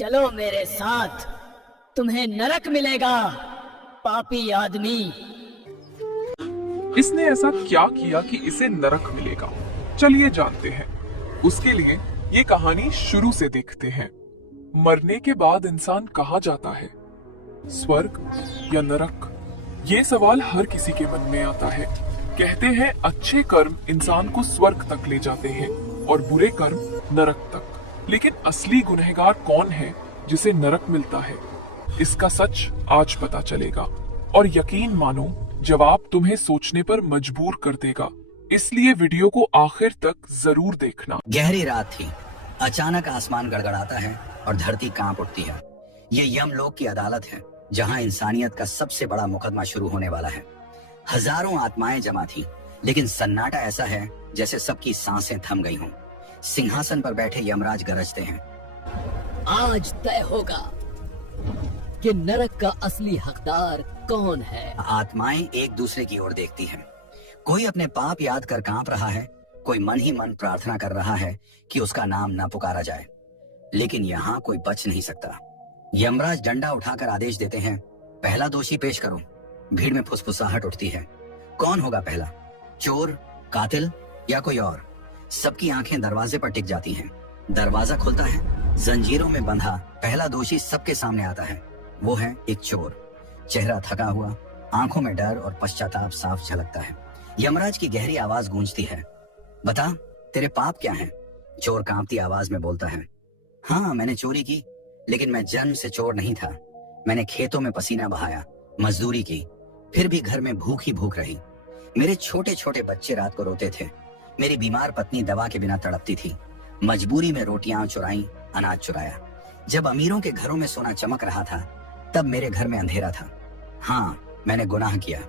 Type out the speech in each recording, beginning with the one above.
चलो मेरे साथ, तुम्हें नरक मिलेगा पापी आदमी। इसने ऐसा क्या किया कि इसे नरक मिलेगा? चलिए जानते हैं। उसके लिए ये कहानी शुरू से देखते हैं। मरने के बाद इंसान कहाँ जाता है, स्वर्ग या नरक? ये सवाल हर किसी के मन में आता है। कहते हैं अच्छे कर्म इंसान को स्वर्ग तक ले जाते हैं और बुरे कर्म नरक तक। लेकिन असली गुनहगार कौन है जिसे नरक मिलता है? इसका सच आज पता चलेगा और यकीन मानो जवाब तुम्हें सोचने पर मजबूर कर देगा। इसलिए वीडियो को आखिर तक जरूर देखना। गहरी रात थी। अचानक आसमान गड़गड़ाता है और धरती कांप उठती है। ये यमलोक की अदालत है जहां इंसानियत का सबसे बड़ा मुकदमा शुरू होने वाला है। हजारों आत्माएं जमा थी, लेकिन सन्नाटा ऐसा है जैसे सबकी सांसें थम गई हों। सिंहासन पर बैठे यमराज गरजते हैं, आज तय होगा कि नरक का असली हकदार कौन है। आत्माएं एक दूसरे की ओर देखती हैं। कोई अपने पाप याद कर कांप रहा है, कोई मन ही मन प्रार्थना कर रहा है कि उसका नाम ना पुकारा जाए। लेकिन यहाँ कोई बच नहीं सकता। यमराज डंडा उठाकर आदेश देते हैं, पहला दोषी पेश करो। भीड़ में फुसफुसाहट उठती है। कौन होगा पहला? चोर, कातिल या कोई और? सबकी आंखें दरवाजे पर टिक जाती हैं। दरवाजा खुलता है। जंजीरों में बंधा पहला दोषी सबके सामने आता है। वो है एक चोर। चेहरा थका हुआ, आंखों में डर और पश्चाताप साफ झलकता है। यमराज की गहरी आवाज गूंजती है, बता तेरे पाप क्या हैं? चोर कांपती आवाज में बोलता है, हाँ मैंने चोरी की, लेकिन मैं जन्म से चोर नहीं था। मैंने खेतों में पसीना बहाया, मजदूरी की, फिर भी घर में भूख ही भूख रही। मेरे छोटे छोटे बच्चे रात को रोते थे। मेरी बीमार पत्नी दवा के बिना तड़पती थी। मजबूरी में रोटियां चुराई, अनाज चुराया। जब अमीरों के घरों में सोना चमक रहा था, तब मेरे घर में अंधेरा था। हाँ, मैंने गुनाह किया,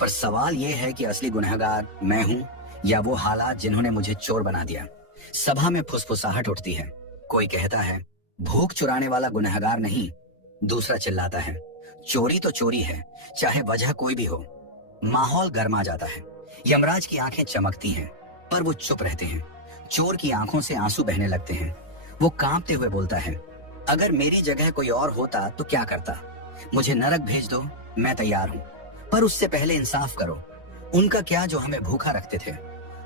पर सवाल यह है कि असली गुनहगार मैं हूँ या वो हालात जिन्होंने मुझे चोर बना दिया। सभा में फुसफुसाहट उठती है। कोई कहता है भूख चुराने वाला गुनहगार नहीं। दूसरा चिल्लाता है, चोरी तो चोरी है, चाहे वजह कोई भी हो। माहौल गर्मा जाता है। यमराज की आंखें चमकती हैं, पर वो चुप रहते हैं। चोर की आंखों से आंसू बहने लगते हैं। वो कांपते हुए बोलता है, अगर मेरी जगह कोई और होता तो क्या करता? मुझे नरक भेज दो, मैं तैयार हूँ, पर उससे पहले इंसाफ करो। उनका क्या जो हमें भूखा रखते थे?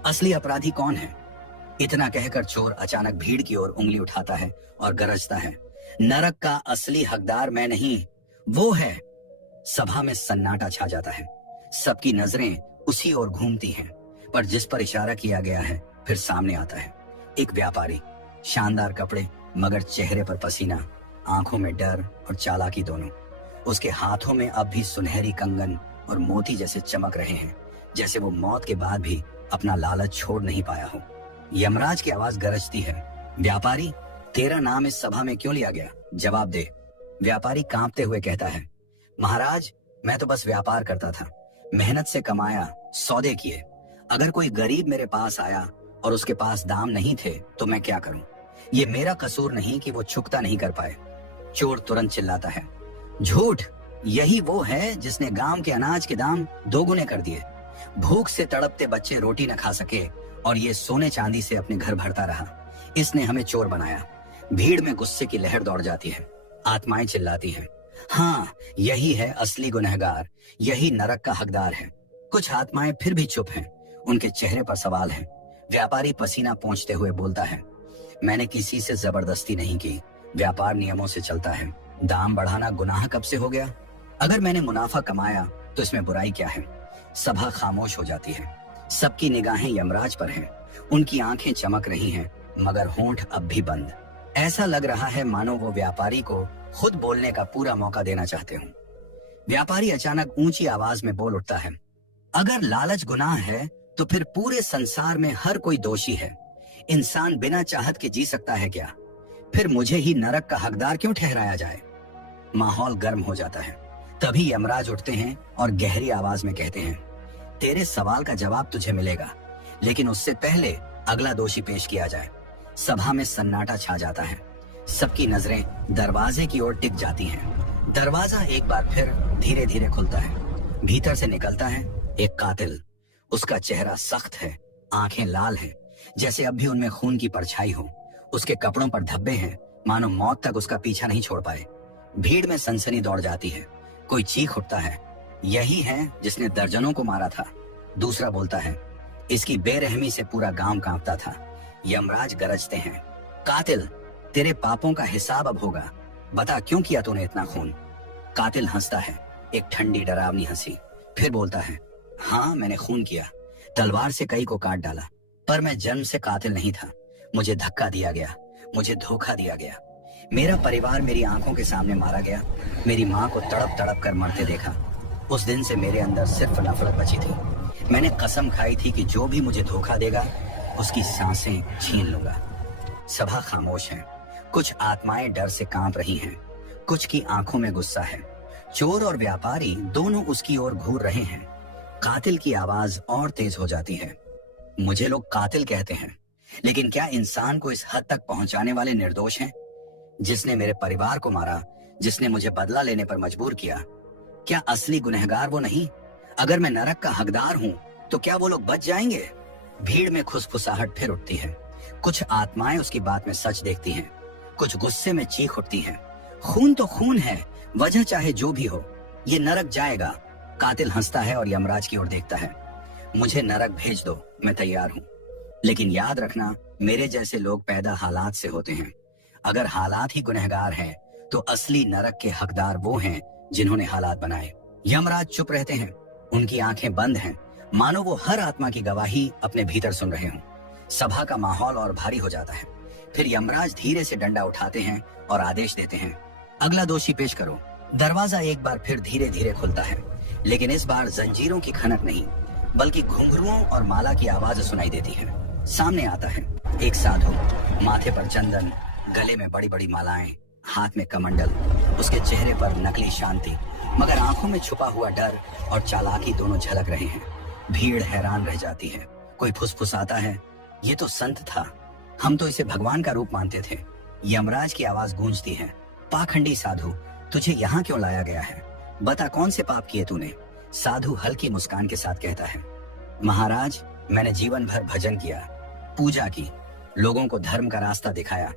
असली अपराधी कौन है? इतना कहकर चोर अचानक भीड़ की ओर उंगली उठाता है और गरजता है, नरक का असली हकदार मैं नहीं, वो है। सभा में सन्नाटा छा जाता है। सबकी नजरें उसी ओर घूमती हैं, पर जिस पर इशारा किया गया है फिर सामने आता है। एक व्यापारी, शानदार कपड़े मगर चेहरे पर पसीना, आंखों में डर और चालाकी दोनों। उसके हाथों में अब भी सुनहरी कंगन और मोती जैसे चमक रहे हैं, जैसे वो मौत के बाद भी अपना लालच छोड़ नहीं पाया हो। यमराज की आवाज गरजती है, व्यापारी तेरा नाम इस सभा में क्यों लिया गया? जवाब दे। व्यापारी कांपते हुए कहता है, महाराज मैं तो बस व्यापार करता था, मेहनत से कमाया, सौदे किए। अगर कोई गरीब मेरे पास आया और उसके पास दाम नहीं थे तो मैं क्या करूं? ये मेरा कसूर नहीं कि वो चुकता नहीं कर पाए। चोर तुरंत चिल्लाता है, झूठ! यही वो है जिसने गांव के अनाज के दाम दोगुने कर दिए। भूख से तड़पते बच्चे रोटी न खा सके और ये सोने चांदी से अपने घर भरता रहा। इसने हमें चोर बनाया। भीड़ में गुस्से की लहर दौड़ जाती है। आत्माएं चिल्लाती हैं, हाँ यही है असली गुनहगार, यही नरक का हकदार है। कुछ आत्माएं फिर भी चुप हैं। उनके चेहरे पर सवाल है। व्यापारी पसीना पोंछते हुए बोलता है, मैंने किसी से जबरदस्ती नहीं की, व्यापार नियमों से चलता है। दाम बढ़ाना गुनाह कब से हो गया? अगर मैंने मुनाफा कमाया तो इसमें बुराई क्या है? सभा खामोश हो जाती है। सबकी निगाहें यमराज पर हैं। उनकी आंखें चमक रही हैं, मगर होंठ अब भी बंद। ऐसा लग रहा है मानो वो व्यापारी को खुद बोलने का पूरा मौका देना चाहते हों। व्यापारी अचानक ऊंची आवाज में बोल उठता है, अगर लालच गुनाह है तो फिर पूरे संसार में हर कोई दोषी है। इंसान बिना चाहत के जी सकता है क्या? फिर मुझे ही नरक का हकदार क्यों ठहराया जाए? माहौल गर्म हो जाता है। तभी यमराज उठते हैं और गहरी आवाज में कहते हैं, तेरे सवाल का जवाब तुझे मिलेगा, लेकिन उससे पहले अगला दोषी पेश किया जाए। सभा में सन्नाटा छा जाता है। सबकी नजरें दरवाजे की ओर टिक जाती हैं। दरवाजा एक बार फिर धीरे धीरे खुलता है। भीतर से निकलता है एक कातिल। उसका चेहरा सख्त है, आंखें लाल हैं, जैसे अब भी उनमें खून की परछाई हो। उसके कपड़ों पर धब्बे हैं, मानो मौत तक उसका पीछा नहीं छोड़ पाए। भीड़ में सनसनी दौड़ जाती है। कोई चीख उठता है, यही है जिसने दर्जनों को मारा था। दूसरा बोलता है, इसकी बेरहमी से पूरा गांव कांपता था। यमराज गरजते हैं, कातिल, तेरे पापों का हिसाब अब होगा। बता क्यों किया तूने इतना खून। कातिल हंसता है, एक ठंडी डरावनी हंसी। फिर बोलता है, हाँ मैंने खून किया, तलवार से कई को काट डाला, पर मैं जन्म से कातिल नहीं था। मुझे धक्का दिया गया, मुझे धोखा दिया गया। मेरा परिवार मेरी आंखों के सामने मारा गया। मेरी माँ को तड़प तड़प कर मरते देखा। उस दिन से मेरे अंदर सिर्फ नफरत बची थी। मैंने कसम खाई थी कि जो भी मुझे धोखा देगा उसकी सांसें छीन लूंगा। सभा खामोश है। कुछ आत्माएं डर से कांप रही हैं, कुछ की आंखों में गुस्सा है। चोर और व्यापारी दोनों उसकी ओर घूर रहे हैं। कातिल की आवाज और तेज हो जाती है। मुझे लोग कातिल कहते हैं, लेकिन क्या इंसान को इस हद तक पहुंचाने वाले निर्दोष हैं? जिसने मेरे परिवार को मारा, जिसने मुझे बदला लेने पर मजबूर किया, क्या असली गुनहगार वो नहीं? अगर मैं नरक का हकदार हूँ तो क्या वो लोग बच जाएंगे? भीड़ में खुसफुसाहट फिर उठती है। कुछ आत्माएं उसकी बात में सच देखती हैं, कुछ गुस्से में चीख उठती हैं। खून तो खून है, वजह चाहे जो भी हो, ये नरक जाएगा। कातिल हंसता है और यमराज की ओर देखता है। मुझे नरक भेज दो, मैं तैयार हूँ, लेकिन याद रखना मेरे जैसे लोग पैदा हालात से होते हैं। अगर हालात ही गुनहगार हैं, तो असली नरक के हकदार वो हैं जिन्होंने हालात बनाए। यमराज चुप रहते हैं, उनकी आंखें बंद हैं, मानो वो हर आत्मा की गवाही अपने भीतर सुन रहे हों। सभा का माहौल और भारी हो जाता है। फिर यमराज धीरे से डंडा उठाते हैं और आदेश देते हैं, अगला दोषी पेश करो। दरवाजा एक बार फिर धीरे धीरे खुलता है, लेकिन इस बार जंजीरों की खनक नहीं, बल्कि घुंघरुओं और माला की आवाज सुनाई देती है। सामने आता है एक साधु, माथे पर चंदन, गले में बड़ी बड़ी मालाएं, हाथ में कमंडल। उसके चेहरे पर नकली शांति, मगर आंखों में छुपा हुआ डर और चालाकी दोनों झलक रहे हैं। भीड़ हैरान रह जाती है। कोई फुसफुसाता है, ये तो संत था, हम तो इसे भगवान का रूप मानते थे। यमराज की आवाज गूंजती है, पाखंडी साधु, तुझे यहाँ क्यों लाया गया है? बता कौन से पाप किए तूने? साधु हल्की मुस्कान के साथ कहता है, महाराज, मैंने जीवन भर भजन किया, पूजा की, लोगों को धर्म का रास्ता दिखाया।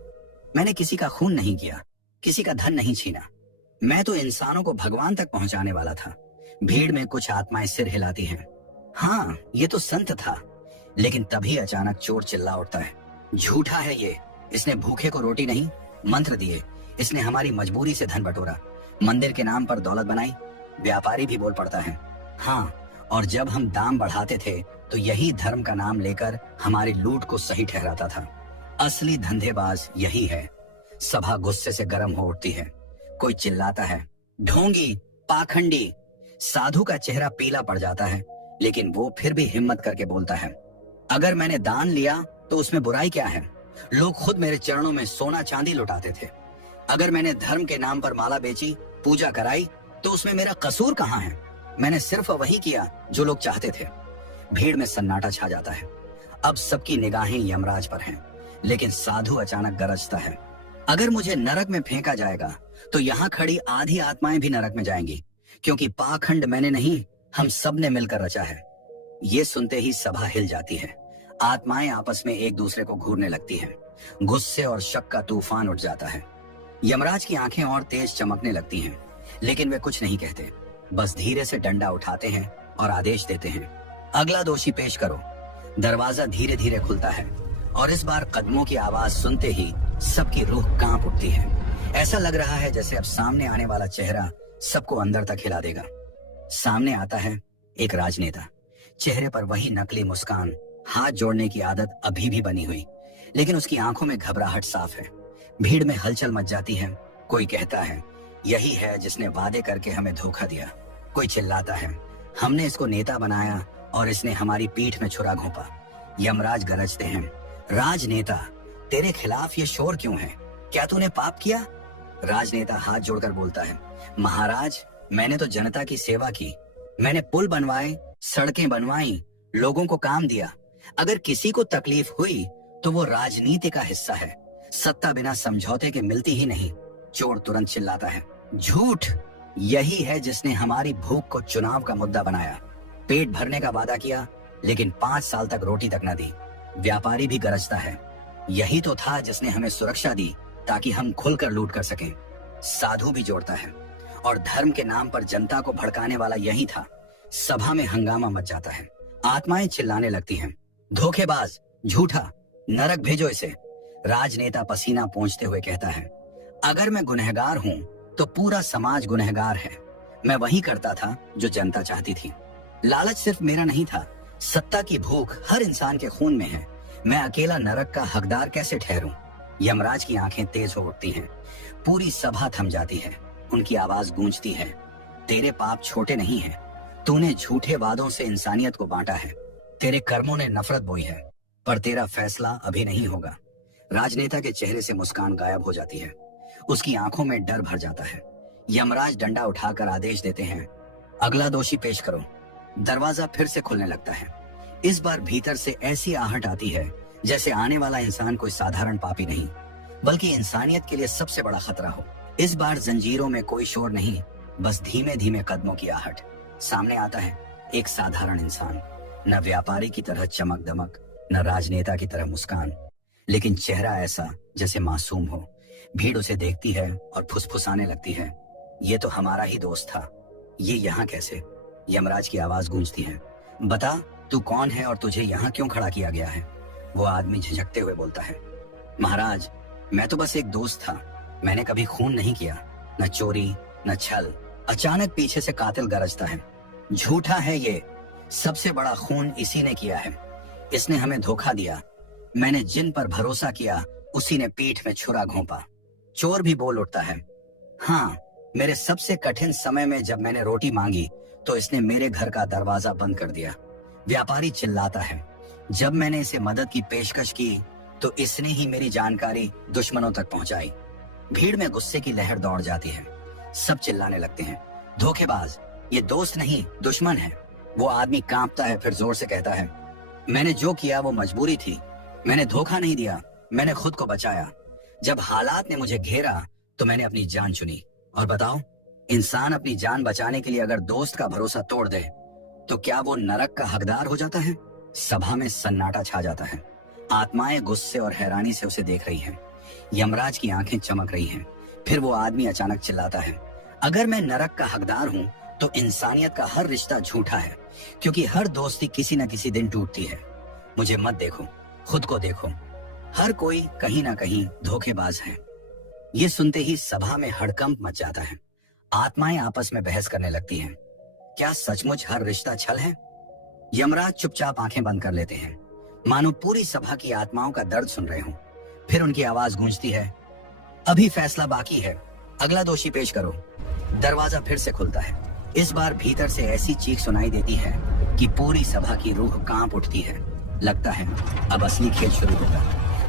मैंने किसी का खून नहीं किया, किसी का धन नहीं छीना। मैं तो इंसानों को भगवान तक पहुंचाने वाला था। भीड़ में कुछ आत्माएं सिर हिलाती हैं। हाँ, ये तो संत था। लेकिन तभी अचानक चोर चिल्ला उठता है, झूठा है ये, इसने भूखे को रोटी नहीं, मंत्र दिए, इसने हमारी मजबूरी से धन बटोरा, मंदिर के नाम पर दौलत बनाई। व्यापारी भी बोल पड़ता है, हाँ, और जब हम दाम बढ़ाते थे तो यही धर्म का नाम लेकर हमारी लूट को सही ठहराता था। असली धंधेबाज यही है। सभा गुस्से से गर्म हो उठती है। कोई चिल्लाता है, ढोंगी, पाखंडी। साधु का चेहरा पीला पड़ जाता है, लेकिन वो फिर भी हिम्मत करके बोलता है, अगर मैंने दान लिया तो उसमें बुराई क्या है? लोग खुद मेरे चरणों में सोना चांदी लुटाते थे। अगर मैंने धर्म के नाम पर माला बेची, पूजा कराई, तो उसमें मेरा कसूर कहाँ है? मैंने सिर्फ वही किया जो लोग चाहते थे। भीड़ में सन्नाटा छा जाता है। अब सबकी निगाहें यमराज पर हैं, लेकिन साधु अचानक गरजता है, अगर मुझे नरक में फेंका जाएगा तो यहाँ खड़ी आधी आत्माएं भी नरक में जाएंगी, क्योंकि पाखंड मैंने नहीं, हम सब ने मिलकर रचा है। ये सुनते ही सभा हिल जाती है। आत्माएं आपस में एक दूसरे को घूरने लगती हैं। गुस्से और शक का तूफान उठ जाता है। यमराज की आंखें और तेज चमकने लगती हैं, लेकिन वे कुछ नहीं कहते, बस धीरे से डंडा उठाते हैं और आदेश देते हैं, अगला दोषी पेश करो। दरवाजा धीरे धीरे खुलता है और इस बार कदमों की आवाज सुनते ही सबकी रूह कांप उठती है। ऐसा लग रहा है जैसे अब सामने आने वाला चेहरा सबको अंदर तक हिला देगा। सामने आता है एक राजनेता, चेहरे पर वही नकली मुस्कान, हाथ जोड़ने की आदत अभी भी बनी हुई, लेकिन उसकी आंखों में घबराहट साफ है। भीड़ में हलचल मच जाती है। कोई कहता है, यही है जिसने वादे करके हमें धोखा दिया। कोई चिल्लाता है, हमने इसको नेता बनाया और इसने हमारी पीठ में छुरा घोंपा। यमराज गरजते हैं, राजनेता, तेरे खिलाफ ये शोर क्यों है? क्या तूने पाप किया? राजनेता हाथ जोड़कर बोलता है, महाराज, मैंने तो जनता की सेवा की, मैंने पुल बनवाए, सड़कें बनवाई, लोगों को काम दिया। अगर किसी को तकलीफ हुई तो वो राजनीति का हिस्सा है, सत्ता बिना समझौते के मिलती ही नहीं। चोर तुरंत चिल्लाता है, झूठ, यही है जिसने हमारी भूख को चुनाव का मुद्दा बनाया। पेट भरने का वादा किया, लेकिन 5 साल तक रोटी तक न दी। व्यापारी भी गरजता है, यही तो था जिसने हमें सुरक्षा दी ताकि हम खुलकर लूट कर सकें। साधु भी जोड़ता है और धर्म के नाम पर जनता को भड़काने वाला यही था। सभा में हंगामा मच जाता है। आत्माएं चिल्लाने लगती हैं, धोखेबाज, झूठा, नरक भेजो इसे। राजनेता पसीना पोंछते हुए कहता है, अगर मैं गुनहगार हूं तो पूरा समाज गुनहगार है। मैं वही करता था जो जनता चाहती थी। लालच सिर्फ मेरा नहीं था, सत्ता की भूख हर इंसान के खून में है। मैं अकेला नरक का हकदार कैसे ठहरूं? यमराज की आंखें तेज हो उठती हैं। पूरी सभा थम जाती है। उनकी आवाज गूंजती है, तेरे पाप छोटे नहीं हैं। तूने झूठे वादों से इंसानियत को बांटा है। तेरे कर्मों ने नफरत बोई है, पर तेरा फैसला अभी नहीं होगा। राजनेता के चेहरे से मुस्कान गायब हो जाती है। उसकी आंखों में डर भर जाता है। यमराज डंडा उठाकर आदेश देते हैं, अगला दोषी पेश करो। दरवाजा फिर से खुलने लगता है। इस बार भीतर से ऐसी आहट आती है जैसे आने वाला इंसान कोई साधारण पापी नहीं, बल्कि इंसानियत के लिए सबसे बड़ा खतरा हो। इस बार जंजीरों में कोई शोर नहीं, बस धीमे धीमे कदमों की आहट। सामने आता है एक साधारण इंसान, न व्यापारी की तरह चमक दमक, न राजनेता की तरह मुस्कान, लेकिन चेहरा ऐसा जैसे मासूम हो। भीड़ उसे देखती है और फुसफुसाने लगती है, ये तो हमारा ही दोस्त था, ये यहाँ कैसे? यमराज की आवाज गूंजती है, बता तू कौन है और तुझे यहाँ क्यों खड़ा किया गया है? वो आदमी झिझकते हुए बोलता है, महाराज मैं तो बस एक दोस्त था, मैंने कभी खून नहीं किया, न चोरी न छल। अचानक पीछे से कातिल गरजता है, झूठा है ये, सबसे बड़ा खून इसी ने किया है। इसने हमें धोखा दिया। मैंने जिन पर भरोसा किया उसी ने पीठ में छुरा घोंपा। चोर भी बोल उठता है, हाँ, मेरे सबसे कठिन समय में जब मैंने रोटी मांगी तो इसने मेरे घर का दरवाजा बंद कर दिया। व्यापारी चिल्लाता है, जब मैंने इसे मदद की पेशकश की तो इसने ही मेरी जानकारी दुश्मनों तक पहुंचाई। भीड़ में गुस्से की लहर दौड़ जाती है। सब चिल्लाने लगते हैं, धोखेबाज, ये दोस्त नहीं दुश्मन है। वो आदमी कांपता है, फिर जोर से कहता है, मैंने जो किया वो मजबूरी थी, मैंने धोखा नहीं दिया, मैंने खुद को बचाया। जब हालात ने मुझे घेरा तो मैंने अपनी जान चुनी। और बताओ, इंसान अपनी जान बचाने के लिए अगर दोस्त का भरोसा तोड़ दे तो क्या वो नरक का हकदार हो जाता है? सभा में सन्नाटा छा जाता है। आत्माएं गुस्से और हैरानी से उसे देख रही हैं। यमराज की आंखें चमक रही हैं। फिर वो आदमी अचानक चिल्लाता है, अगर मैं नरक का हकदार हूँ तो इंसानियत का हर रिश्ता झूठा है, क्योंकि हर दोस्ती किसी न किसी दिन टूटती है। मुझे मत देखो, खुद को देखो, हर कोई कहीं ना कहीं धोखेबाज है। ये सुनते ही सभा में हड़कंप मच जाता है। आत्माएं आपस में बहस करने लगती हैं, क्या सचमुच हर रिश्ता छल है? यमराज चुपचाप आंखें बंद कर लेते हैं, मानो पूरी सभा की आत्माओं का दर्द सुन रहे हों। फिर उनकी आवाज गूंजती है, अभी फैसला बाकी है, अगला दोषी पेश करो। दरवाजा फिर से खुलता है। इस बार भीतर से ऐसी चीख सुनाई देती है कि पूरी सभा की रूह कांप उठती है। लगता है अब असली खेल शुरू होगा।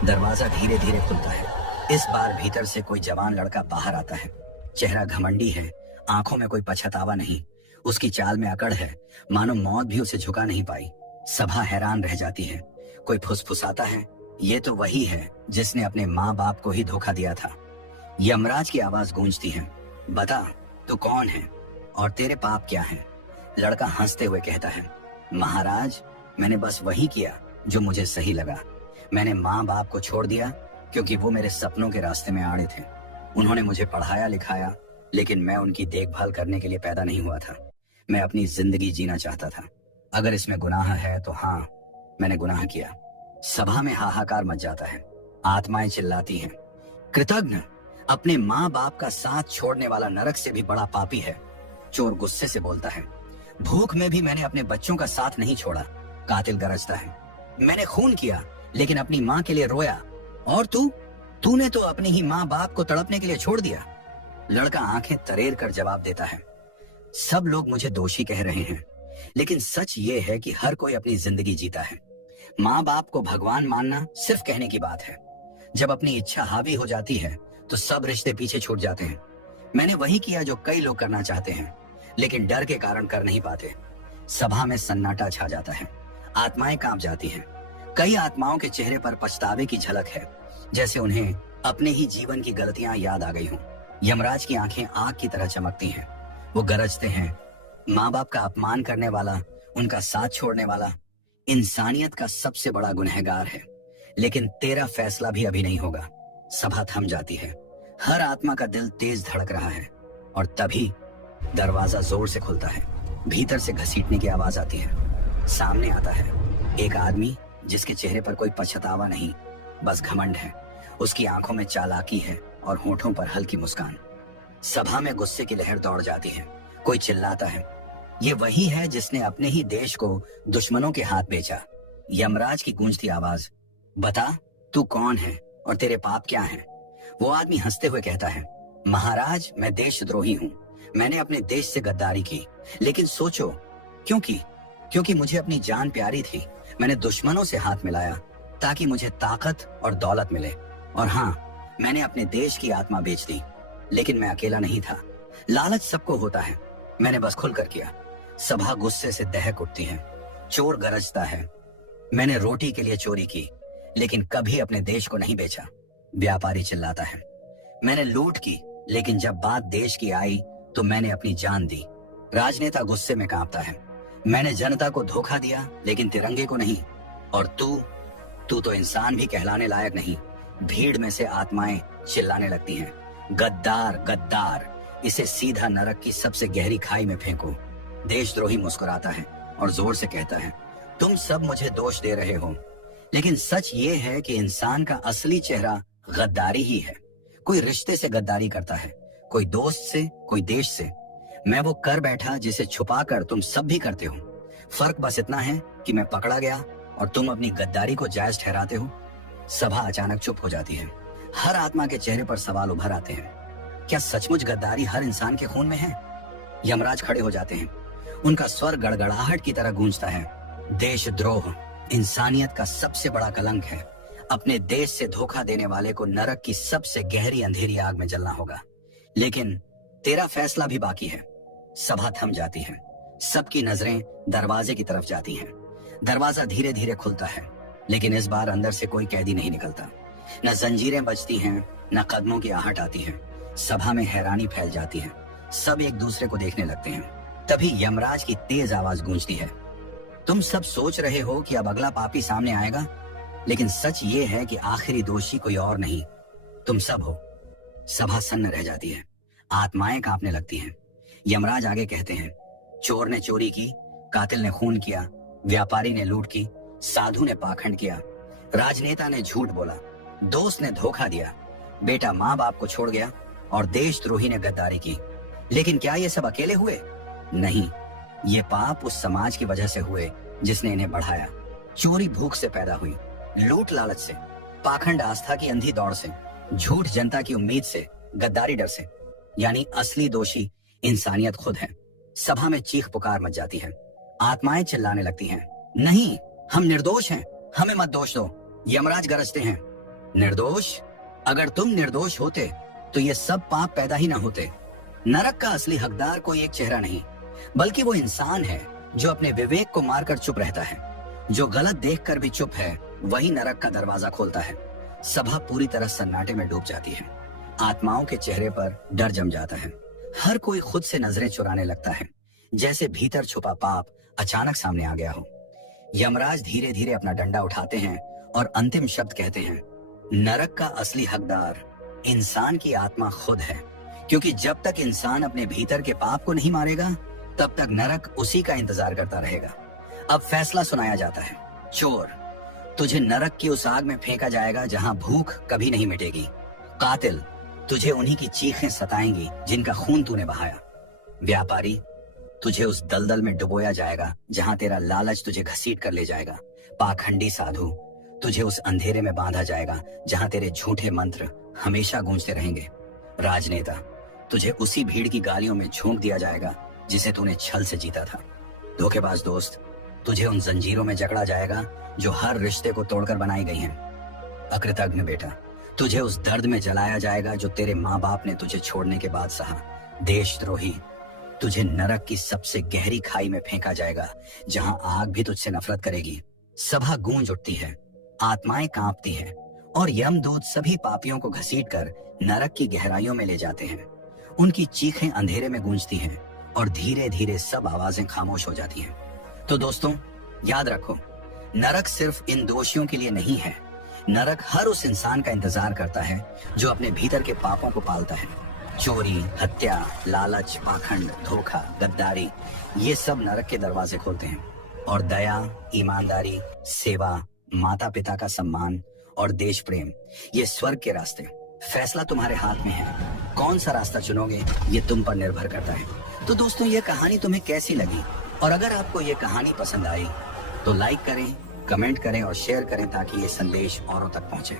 दरवाजा धीरे धीरे खुलता है। इस बार भीतर से कोई जवान लड़का बाहर आता है। चेहरा घमंडी है, आंखों में कोई पछतावा नहीं। उसकी चाल में अकड़ है, मानो मौत भी उसे झुका नहीं पाई। सभा हैरान रह जाती है। कोई फुसफुसाता है, ये तो वही है जिसने अपने माँ बाप को ही धोखा दिया था। यमराज की आवाज गूंजती है, बता तू कौन है और तेरे पाप क्या हैं? लड़का हंसते हुए कहता है, महाराज मैंने बस वही किया जो मुझे सही लगा। मैंने माँ बाप को छोड़ दिया क्योंकि वो मेरे सपनों के रास्ते में आड़े थे। उन्होंने मुझे पढ़ाया लिखाया, लेकिन मैं उनकी देखभाल करने के लिए पैदा नहीं हुआ था। मैं अपनी जिंदगी जीना चाहता था। अगर इसमें गुनाह है तो हाँ, मैंने गुनाह किया। सभा में हाहाकार मच जाता है। आत्माएं चिल्लाती हैं, कृतज्ञ, अपने माँ बाप का साथ छोड़ने वाला नरक से भी बड़ा पापी है। चोर गुस्से से बोलता है, भूख में भी मैंने अपने बच्चों का साथ नहीं छोड़ा। कातिल गरजता है, मैंने खून किया लेकिन अपनी माँ के लिए रोया, और तूने तो अपनी ही माँ बाप को तड़पने के लिए छोड़ दिया। लड़का आंखें तरेर कर जवाब देता है, सब लोग मुझे दोषी कह रहे हैं, लेकिन सच ये है कि हर कोई अपनी जिंदगी जीता है। माँ बाप को भगवान मानना सिर्फ कहने की बात है। जब अपनी इच्छा हावी हो जाती है तो सब रिश्ते पीछे छूट जाते हैं। मैंने वही किया जो कई लोग करना चाहते हैं, लेकिन डर के कारण कर नहीं पाते। सभा में सन्नाटा छा जाता है। आत्माएं कांप जाती हैं। कई आत्माओं के चेहरे पर पछतावे की झलक है, जैसे उन्हें अपने ही जीवन की गलतियां याद आ गई हों। यमराज की आंखें आग की तरह चमकती हैं। वो गरजते हैं, माँ बाप का अपमान करने वाला, उनका साथ छोड़ने वाला इंसानियत का सबसे बड़ा गुनहगार है, लेकिन तेरा फैसला भी अभी नहीं होगा। सभा थम जाती है। हर आत्मा का दिल तेज धड़क रहा है और तभी दरवाजा जोर से खुलता है। भीतर से घसीटने की आवाज आती है। सामने आता है एक आदमी जिसके चेहरे पर कोई पछतावा नहीं, बस घमंड है। उसकी आंखों में चालाकी है और होठों पर हल्की मुस्कान। सभा में गुस्से की लहर दौड़ जाती है। कोई चिल्लाता है, ये वही है जिसने अपने ही देश को दुश्मनों के हाथ बेचा। यमराज की गूंजती आवाज, बता तू कौन है और तेरे पाप क्या हैं? वो आदमी हंसते हुए कहता है, महाराज मैं देशद्रोही हूँ। मैंने अपने देश से गद्दारी की, लेकिन सोचो क्योंकि मुझे अपनी जान प्यारी थी। मैंने दुश्मनों से हाथ मिलाया ताकि मुझे ताकत और दौलत मिले। और हाँ, मैंने अपने देश की आत्मा बेच दी, लेकिन मैं अकेला नहीं था। लालच सबको होता है, मैंने बस खुलकर किया। सभा गुस्से से दहक उठती है। चोर गरजता है, मैंने रोटी के लिए चोरी की, लेकिन कभी अपने देश को नहीं बेचा। व्यापारी चिल्लाता है, मैंने लूट की, लेकिन जब बात देश की आई तो मैंने अपनी जान दी। राजनेता गुस्से में कांपता है, मैंने जनता को धोखा दिया, लेकिन तिरंगे को नहीं। और तू तो इंसान भी कहलाने लायक नहीं। भीड़ में से आत्माएं चिल्लाने लगती हैं, गद्दार गद्दार, इसे सीधा नरक की सबसे गहरी खाई में फेंको। देशद्रोही मुस्कुराता है और जोर से कहता है, तुम सब मुझे दोष दे रहे हो, लेकिन सच ये है कि इंसान का असली चेहरा गद्दारी ही है। कोई रिश्ते से गद्दारी करता है, कोई दोस्त से, कोई देश से। मैं वो कर बैठा जिसे छुपाकर तुम सब भी करते हो। फर्क बस इतना है कि मैं पकड़ा गया और तुम अपनी गद्दारी को जायज ठहराते हो। सभा अचानक चुप हो जाती है। हर आत्मा के चेहरे पर सवाल उभर आते हैं, क्या सचमुच गद्दारी हर इंसान के खून में है? यमराज खड़े हो जाते हैं। उनका स्वर गड़गड़ाहट की तरह गूंजता है, देशद्रोह इंसानियत का सबसे बड़ा कलंक है। अपने देश से धोखा देने वाले को नरक की सबसे गहरी अंधेरी आग में जलना होगा। लेकिन तेरा फैसला भी बाकी है। सभा थम जाती है। सबकी नजरें दरवाजे की तरफ जाती हैं। दरवाजा धीरे धीरे खुलता है, लेकिन इस बार अंदर से कोई कैदी नहीं निकलता। न जंजीरें बजती हैं, न कदमों की आहट आती है। सभा में हैरानी फैल जाती है। सब एक दूसरे को देखने लगते हैं। तभी यमराज की तेज आवाज गूंजती है, तुम सब सोच रहे हो कि अब अगला पापी सामने आएगा, लेकिन सच ये है कि आखिरी दोषी कोई और नहीं, तुम सब हो। सभा सन्न रह जाती है। आत्माएं कांपने लगती हैं। यमराज आगे कहते हैं, चोर ने चोरी की, कातिल ने खून किया, व्यापारी ने लूट की, साधु ने पाखंड किया, राजनेता ने झूठ बोला, दोस्त ने धोखा दिया, बेटा माँ बाप को छोड़ गया और देशद्रोही ने गद्दारी की। लेकिन क्या ये सब अकेले हुए? नहीं, ये पाप उस समाज की वजह से हुए जिसने इन्हें बढ़ाया। चोरी भूख से पैदा हुई, लूट लालच से, पाखंड आस्था की अंधी दौड़ से, झूठ जनता की उम्मीद से, गद्दारी डर से। यानी असली दोषी इंसानियत खुद है। सभा में चीख पुकार मच जाती है। आत्माएं चिल्लाने लगती हैं, नहीं, हम निर्दोष हैं, हमें मत दोष दो। यमराज गरजते हैं, निर्दोष? अगर तुम निर्दोष होते तो ये सब पाप पैदा ही ना होते। नरक का असली हकदार कोई एक चेहरा नहीं, बल्कि वो इंसान है जो अपने विवेक को मारकर चुप रहता है। जो गलत देखकर भी चुप है, वही नरक का दरवाजा खोलता है। सभा पूरी तरह सन्नाटे में डूब जाती है। आत्माओं के चेहरे पर डर जम जाता है। हर कोई खुद से नजरें चुराने लगता है, जैसे भीतर छुपा पाप अचानक सामने आ गया हो। यमराज धीरे धीरे अपना डंडा उठाते हैं और अंतिम शब्द कहते हैं, नरक का असली हकदार इंसान की आत्मा खुद है, क्योंकि जब तक इंसान अपने भीतर के पाप को नहीं मारेगा, तब तक नरक उसी का इंतजार करता रहेगा। अब फैसला सुनाया जाता है, चोर, तुझे नरक की उस आग में फेंका जाएगा जहां भूख कभी नहीं मिटेगी। कातिल, तुझे उन्हीं की चीखें सताएंगी जिनका खून तूने बहाया। व्यापारी, तुझे उस दलदल में डुबोया जाएगा जहां तेरा लालच तुझे घसीट कर ले जाएगा। पाखंडी साधु, तुझे उस अंधेरे में बांधा जाएगा जहां तेरे झूठे मंत्र हमेशा गूंजते रहेंगे। राजनेता, तुझे उसी भीड़ की गालियों में झोंक दिया जाएगा जिसे तूने छल से जीता था। धोखेबाज दोस्त, तुझे उन जंजीरों में जकड़ा जाएगा जो हर रिश्ते को तोड़कर बनाई गई हैं। अकृतज्ञ बेटा, तुझे उस दर्द में जलाया जाएगा जो तेरे माँ बाप ने तुझे छोड़ने के बाद सहा। देशद्रोही, तुझे नरक की सबसे गहरी खाई में फेंका जाएगा जहां आग भी तुझसे नफरत करेगी। सभा गूंज उठती है, आत्माएं कांपती हैं और यमदूत सभी पापियों को घसीटकर नरक की गहराइयों में ले जाते हैं। उनकी चीखें अंधेरे में गूंजती हैं और धीरे धीरे सब आवाजें खामोश हो जाती हैं। तो दोस्तों, याद रखो, नरक सिर्फ इन दोषियों के लिए नहीं है, नरक हर उस इंसान का इंतजार करता है जो अपने भीतर के पापों को पालता है। चोरी, हत्या, लालच, पाखंड, धोखा, गद्दारी, ये सब नरक के दरवाजे खोलते हैं। और दया, ईमानदारी, सेवा, माता पिता का सम्मान और देश प्रेम, ये स्वर्ग के रास्ते। फैसला तुम्हारे हाथ में है, कौन सा रास्ता चुनोगे ये तुम पर निर्भर करता है। तो दोस्तों, ये कहानी तुम्हें कैसी लगी? और अगर आपको ये कहानी पसंद आई तो लाइक करें, कमेंट करें और शेयर करें ताकि ये संदेश औरों तक पहुंचे।